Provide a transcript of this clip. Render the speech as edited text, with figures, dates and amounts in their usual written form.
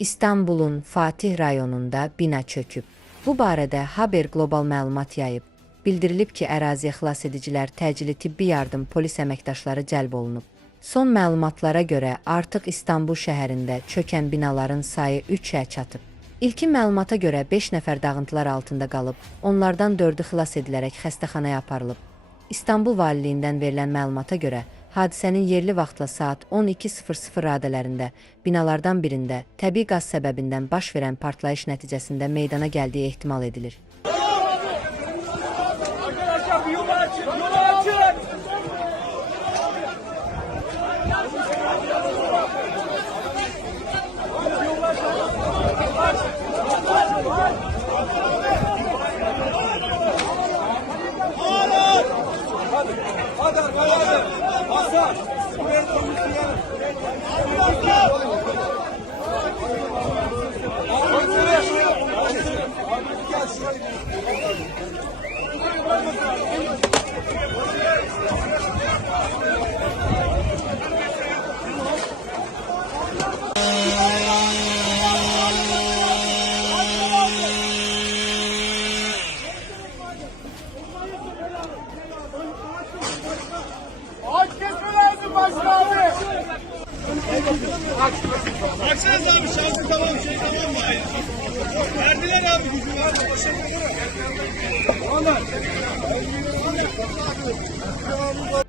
İstanbul'un Fatih rayonunda bina çöküb. Bu barədə Haber Global məlumat yayıb. Bildirilib ki, əraziyə xilasedicilər, təcili tibbi yardım, polis əməkdaşları cəlb olunub. Son məlumatlara görə artıq İstanbul şəhərində çökən binaların sayı 3-ə çatıb. İlkin məlumata görə 5 nəfər dağıntılar altında qalıb, onlardan 4-ü xilas edilərək xəstəxanaya aparılıb. İstanbul Valiliyindən verilən məlumata görə, hadisənin yerli vaxtla saat 12:00 radələrində binalardan birində təbii qaz səbəbindən baş verən partlayış nəticəsində meydana gəldiyi ehtimal edilir. Arkadaşlar bir yolu açın, yolu açın. Hadi arkadaşlar. Hasan. Buraya konuşmayalım. Aç kesme lazım başka abi. Baksanıza abi şarkı tamam tamam mı? Verdiler abi gücü verdi. Teşekkür ederim.